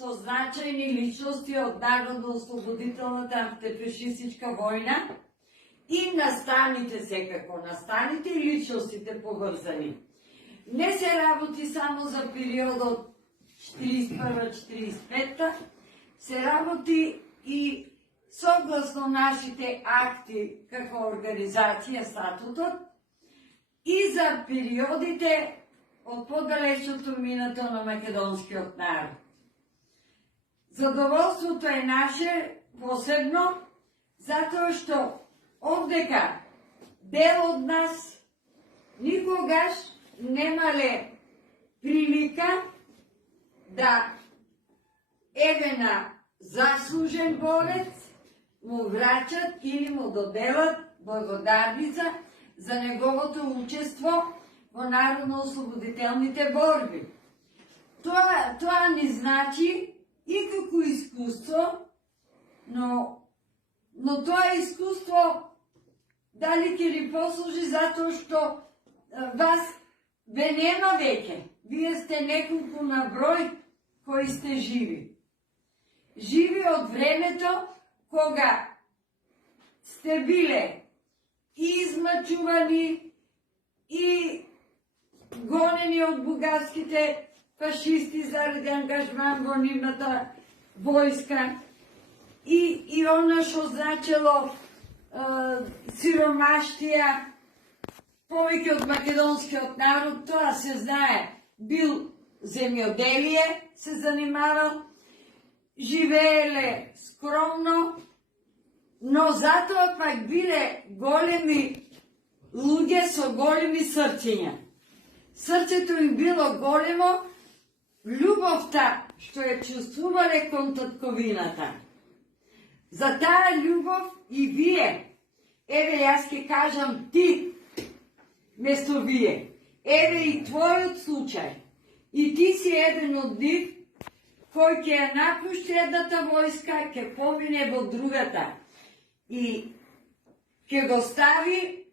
со значајни личности од Народно-ослободителната антифашистичка војна и настаните секако, настаните и личностите поврзани. Не се работи само за периодот 41-45, се работи и согласно нашите акти како организација, статутот, и за периодите од подалечното минато на македонскиот народ. Задоволството е наше посебно, затоа што овдека дел од нас никогаш немале прилика да еве на заслужен борец му врачат или му доделат благодарница за неговото учество во народно-ослободителните борби. Тоа не значи и како искуство, но тоа искуство дали ќе ли послужи затоа што вас ве нема веќе. Вие сте неколку на број кои сте живи. Живи од времето кога сте биле и измачувани и гонени од бугарските фашисти заради ангажман во нивната војска и она што значело сиромаштија повеќе од македонскиот народ, тоа се знае, бил земјоделие, се занимавал, живееле скромно, но затоа пак биле големи луѓе со големи срцења. Срцето им било големо, љубовта што ја чувствувале кон татковината. За таа љубов и вие, еве јас ќе кажам ти, место вие, еве и твојот случај, и ти си еден од нив кој ќе ја напушти едната војска, ќе помине во другата и ќе го стави,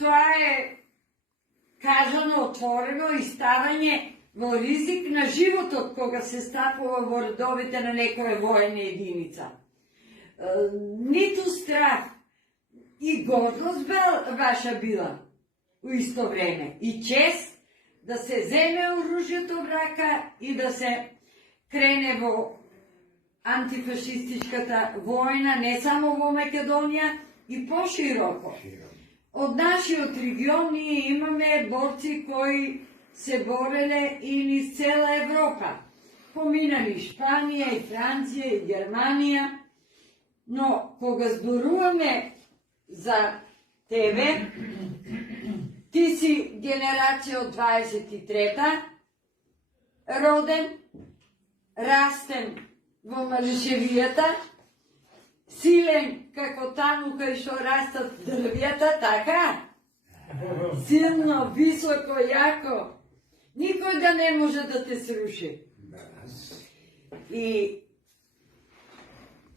тоа е кажано отворено и ставање во ризик на животот кога се стапува во редовите на некоја војна единица. Ниту страх и гордост ваша била у исто време и чест да се земе оружјето в рака и да се крене во антифашистичката војна не само во Македонија и пошироко. Од нашиот регион ние имаме борци кои се бореле и низ цела Европа. Поминали Шпанија и Франција и Германија, но кога зборуваме за тебе, ти си генерација од 23-та, роден, растен во Малишевијата, силен како таму кај што растат дрвјата, така? Силно, високо, јако. Никој да не може да те сруши. И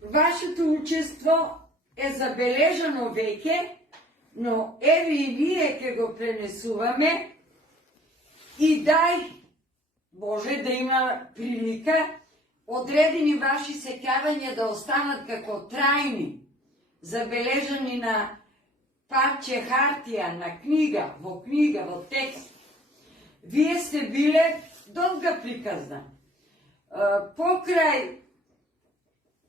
вашето учество е забележано веќе, но еве и ние ќе го пренесуваме и дај Боже да има прилика одредени ваши сеќавања да останат како трајни, забележани на парче хартија, на книга, во текст. Вие сте биле долга приказна. Покрај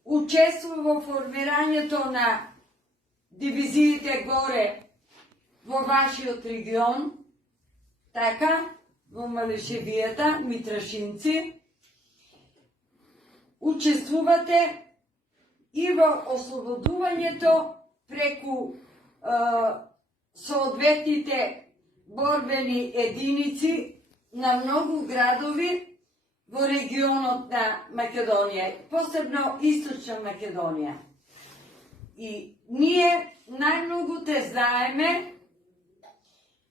учество во формирањето на дивизиите горе во вашиот регион, така, во Малишевијата, Митрашинци, учествувате и во ослободувањето преку соодветните борбени единици на многу градови во регионот на Македонија, посебно Источна Македонија. И ние најмногу те знаеме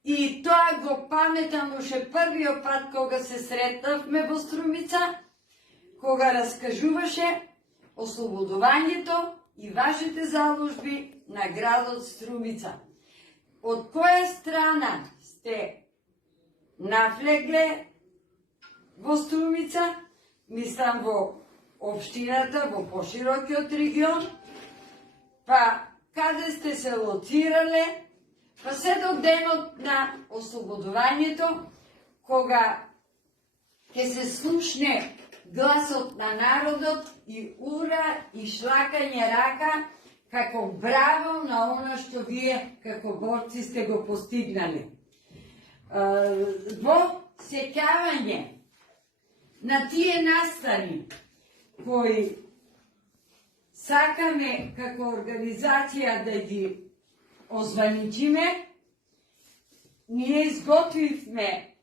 и тоа го паметам уште првиот пат кога се сретнавме во Струмица, кога раскажуваше ослободувањето и вашите заложби на градот Струмица. Од која страна сте навлегле во Струмица, мислам во општината, во поширокиот регион, па каде сте се лоцирале, па се до денот на ослободувањето, кога ќе се слушне гласот на народот и ура и шлакање рака, како браво на оно што вие како борци сте го постигнали. Во сеќавање на тие настани кои сакаме како организација да ги озваничиме, ние изготвивме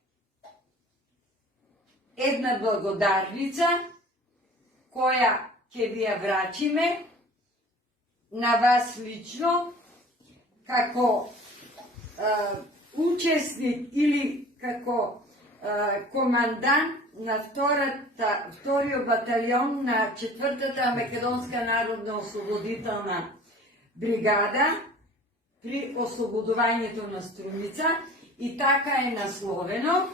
една благодарница која ќе ви ја врачиме на вас лично, како учесник или како командант на вториот баталион на 4-та Македонска народна ослободителна бригада при ослободувањето на Струмица, и така е насловено,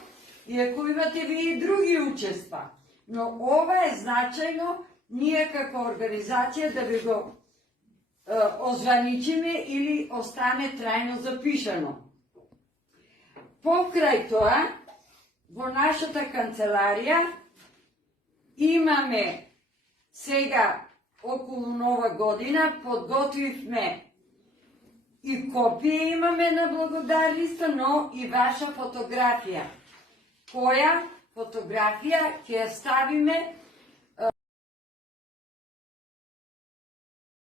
иако имате ви и други учества. Но ова е значајно ние како организација да ви го озваничиме или остане трајно запишано. Покрај тоа, во нашата канцеларија имаме сега околу Нова година, подготвивме и копија имаме на благодарниста, но и ваша фотографија, која фотографија ќе ја ставиме